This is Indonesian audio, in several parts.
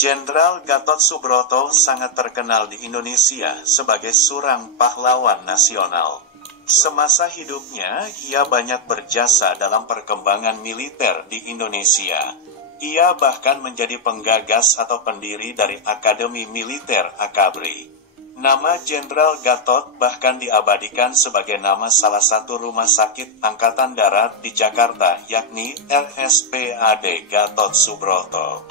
Jenderal Gatot Subroto sangat terkenal di Indonesia sebagai seorang pahlawan nasional. Semasa hidupnya, ia banyak berjasa dalam perkembangan militer di Indonesia. Ia bahkan menjadi penggagas atau pendiri dari Akademi Militer Akabri. Nama Jenderal Gatot bahkan diabadikan sebagai nama salah satu rumah sakit Angkatan Darat di Jakarta, yakni RSPAD Gatot Subroto.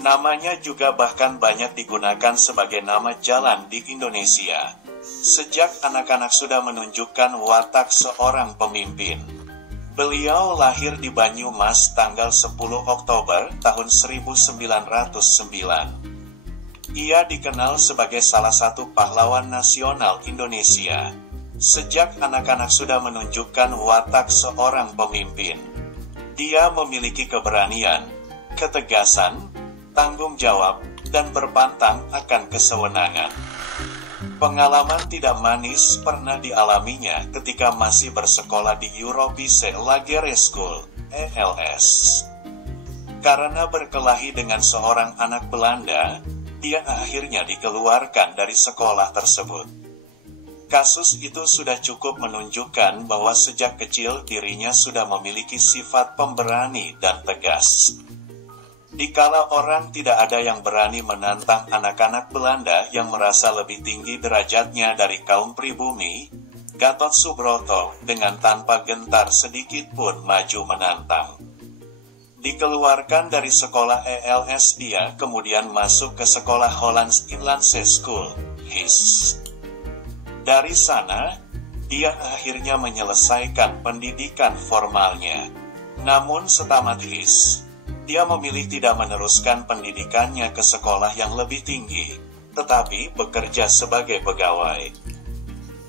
Namanya juga bahkan banyak digunakan sebagai nama jalan di Indonesia. Sejak anak-anak sudah menunjukkan watak seorang pemimpin. Beliau lahir di Banyumas tanggal 10 Oktober tahun 1909. Ia dikenal sebagai salah satu pahlawan nasional Indonesia. Sejak anak-anak sudah menunjukkan watak seorang pemimpin. Dia memiliki keberanian, ketegasan, tanggung jawab, dan berpantang akan kesewenangan. Pengalaman tidak manis pernah dialaminya ketika masih bersekolah di Europese Lagere School, ELS. Karena berkelahi dengan seorang anak Belanda, dia akhirnya dikeluarkan dari sekolah tersebut. Kasus itu sudah cukup menunjukkan bahwa sejak kecil dirinya sudah memiliki sifat pemberani dan tegas. Dikala orang tidak ada yang berani menantang anak-anak Belanda yang merasa lebih tinggi derajatnya dari kaum pribumi, Gatot Subroto dengan tanpa gentar sedikit pun maju menantang. Dikeluarkan dari sekolah ELS, dia kemudian masuk ke sekolah Hollands Inlandse School, HIS. Dari sana, dia akhirnya menyelesaikan pendidikan formalnya. Namun setamat HIS, dia memilih tidak meneruskan pendidikannya ke sekolah yang lebih tinggi, tetapi bekerja sebagai pegawai.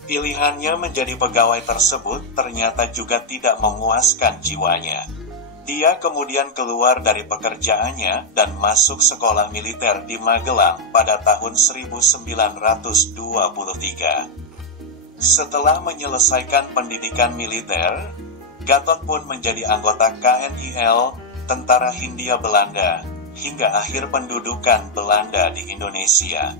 Pilihannya menjadi pegawai tersebut ternyata juga tidak memuaskan jiwanya. Dia kemudian keluar dari pekerjaannya dan masuk sekolah militer di Magelang pada tahun 1923. Setelah menyelesaikan pendidikan militer, Gatot pun menjadi anggota KNIL, Tentara Hindia Belanda, hingga akhir pendudukan Belanda di Indonesia.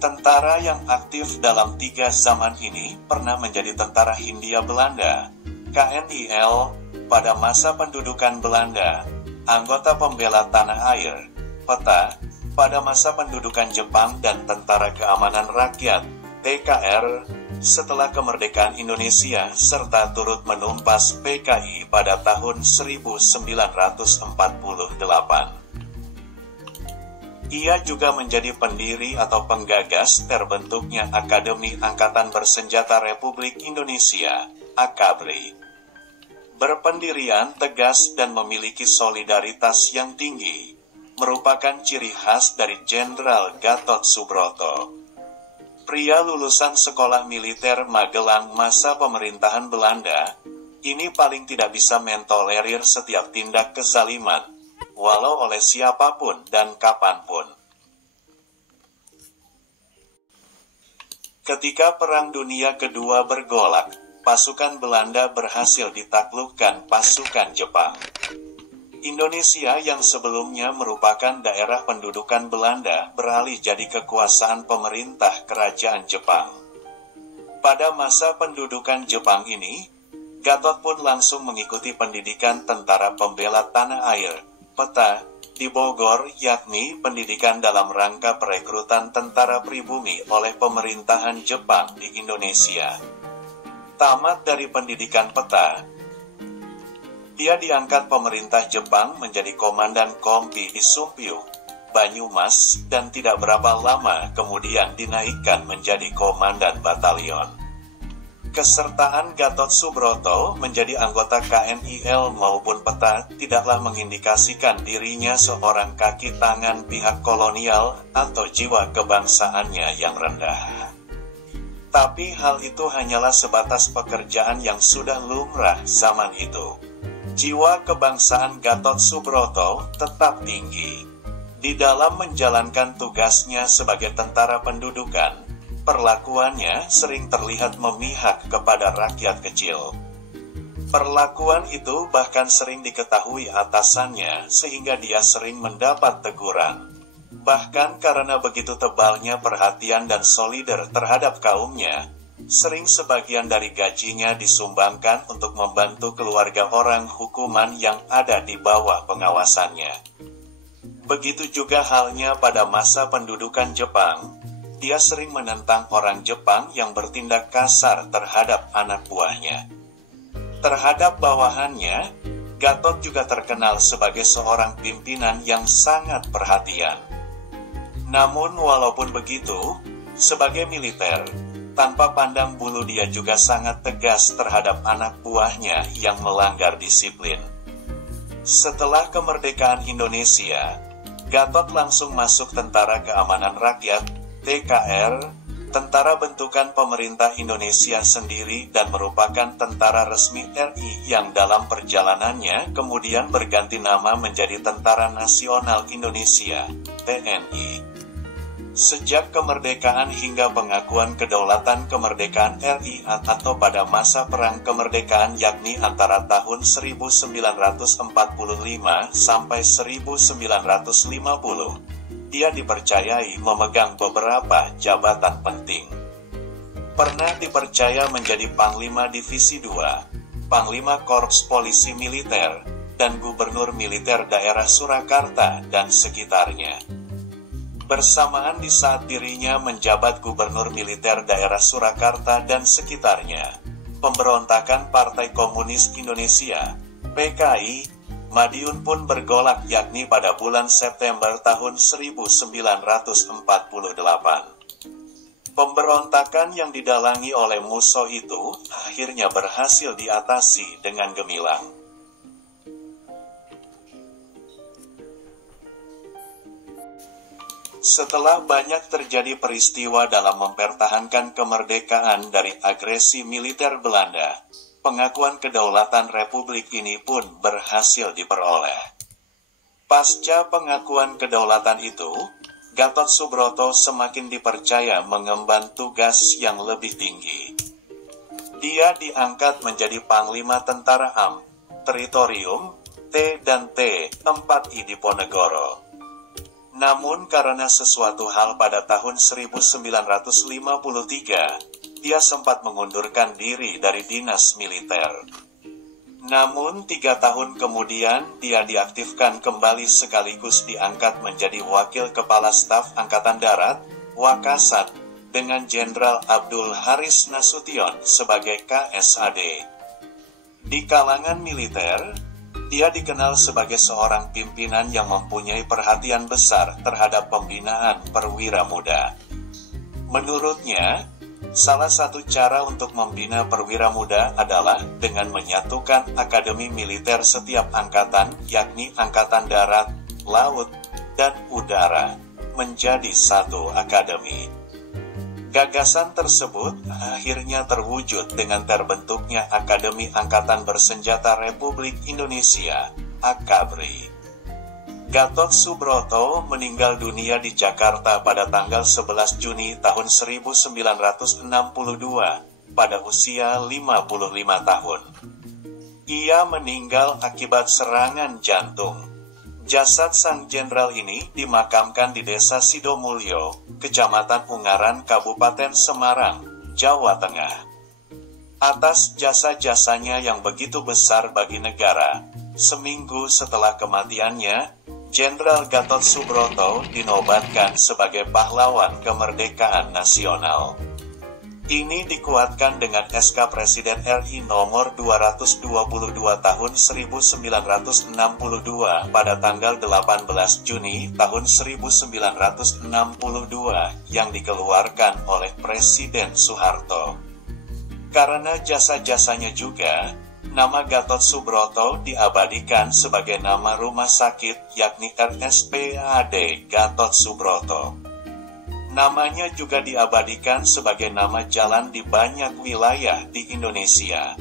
Tentara yang aktif dalam 3 zaman ini pernah menjadi Tentara Hindia Belanda, KNIL, pada masa pendudukan Belanda, anggota pembela tanah air, PETA, pada masa pendudukan Jepang dan Tentara Keamanan Rakyat, TKR, setelah kemerdekaan Indonesia, serta turut menumpas PKI pada tahun 1948. Ia juga menjadi pendiri atau penggagas terbentuknya Akademi Angkatan Bersenjata Republik Indonesia, AKABRI. Berpendirian tegas dan memiliki solidaritas yang tinggi, merupakan ciri khas dari Jenderal Gatot Subroto. Pria lulusan sekolah militer Magelang masa pemerintahan Belanda, ini paling tidak bisa mentolerir setiap tindak kezaliman, walau oleh siapapun dan kapanpun. Ketika Perang Dunia Kedua bergolak, pasukan Belanda berhasil ditaklukkan pasukan Jepang. Indonesia yang sebelumnya merupakan daerah pendudukan Belanda beralih jadi kekuasaan pemerintah kerajaan Jepang. Pada masa pendudukan Jepang ini, Gatot pun langsung mengikuti pendidikan Tentara Pembela Tanah Air, PETA, di Bogor, yakni pendidikan dalam rangka perekrutan tentara pribumi oleh pemerintahan Jepang di Indonesia. Tamat dari pendidikan PETA, dia diangkat pemerintah Jepang menjadi komandan kompi di Sumpyu, Banyumas, dan tidak berapa lama kemudian dinaikkan menjadi komandan batalion. Kesertaan Gatot Subroto menjadi anggota KNIL maupun PETA tidaklah mengindikasikan dirinya seorang kaki tangan pihak kolonial atau jiwa kebangsaannya yang rendah. Tapi hal itu hanyalah sebatas pekerjaan yang sudah lumrah zaman itu. Jiwa kebangsaan Gatot Subroto tetap tinggi. Di dalam menjalankan tugasnya sebagai tentara pendudukan, perlakuannya sering terlihat memihak kepada rakyat kecil. Perlakuan itu bahkan sering diketahui atasannya sehingga dia sering mendapat teguran. Bahkan karena begitu tebalnya perhatian dan solider terhadap kaumnya, sering sebagian dari gajinya disumbangkan untuk membantu keluarga orang hukuman yang ada di bawah pengawasannya. Begitu juga halnya pada masa pendudukan Jepang, dia sering menentang orang Jepang yang bertindak kasar terhadap anak buahnya. Terhadap bawahannya, Gatot juga terkenal sebagai seorang pimpinan yang sangat perhatian. Namun walaupun begitu, sebagai militer, tanpa pandang bulu dia juga sangat tegas terhadap anak buahnya yang melanggar disiplin. Setelah kemerdekaan Indonesia, Gatot langsung masuk Tentara Keamanan Rakyat TKR, tentara bentukan pemerintah Indonesia sendiri dan merupakan tentara resmi RI yang dalam perjalanannya kemudian berganti nama menjadi Tentara Nasional Indonesia, TNI. Sejak kemerdekaan hingga pengakuan kedaulatan kemerdekaan RI atau pada masa Perang Kemerdekaan yakni antara tahun 1945 sampai 1950, dia dipercayai memegang beberapa jabatan penting. Pernah dipercaya menjadi Panglima Divisi 2, Panglima Korps Polisi Militer, dan Gubernur Militer Daerah Surakarta dan sekitarnya. Bersamaan di saat dirinya menjabat Gubernur Militer Daerah Surakarta dan sekitarnya, pemberontakan Partai Komunis Indonesia, PKI, Madiun pun bergolak yakni pada bulan September tahun 1948. Pemberontakan yang didalangi oleh Musso itu akhirnya berhasil diatasi dengan gemilang. Setelah banyak terjadi peristiwa dalam mempertahankan kemerdekaan dari agresi militer Belanda, pengakuan kedaulatan Republik ini pun berhasil diperoleh. Pasca pengakuan kedaulatan itu, Gatot Subroto semakin dipercaya mengemban tugas yang lebih tinggi. Dia diangkat menjadi Panglima Tentara AM, Teritorium, T dan T4I Diponegoro. Namun karena sesuatu hal pada tahun 1953, dia sempat mengundurkan diri dari dinas militer. Namun 3 tahun kemudian dia diaktifkan kembali sekaligus diangkat menjadi Wakil Kepala Staf Angkatan Darat, Wakasat, dengan Jenderal Abdul Haris Nasution sebagai KSAD. Di kalangan militer, dia dikenal sebagai seorang pimpinan yang mempunyai perhatian besar terhadap pembinaan perwira muda. Menurutnya, salah satu cara untuk membina perwira muda adalah dengan menyatukan akademi militer setiap angkatan, yakni Angkatan Darat, Laut, dan Udara, menjadi satu akademi. Gagasan tersebut akhirnya terwujud dengan terbentuknya Akademi Angkatan Bersenjata Republik Indonesia, AKABRI. Gatot Subroto meninggal dunia di Jakarta pada tanggal 11 Juni tahun 1962, pada usia 55 tahun. Ia meninggal akibat serangan jantung. Jasad sang jenderal ini dimakamkan di Desa Sidomulyo, Kecamatan Ungaran, Kabupaten Semarang, Jawa Tengah. Atas jasa-jasanya yang begitu besar bagi negara, seminggu setelah kematiannya, Jenderal Gatot Subroto dinobatkan sebagai pahlawan kemerdekaan nasional. Ini dikuatkan dengan SK Presiden RI nomor 222 tahun 1962 pada tanggal 18 Juni tahun 1962 yang dikeluarkan oleh Presiden Soeharto. Karena jasa-jasanya juga, nama Gatot Subroto diabadikan sebagai nama rumah sakit yakni RSPAD Gatot Subroto. Namanya juga diabadikan sebagai nama jalan di banyak wilayah di Indonesia.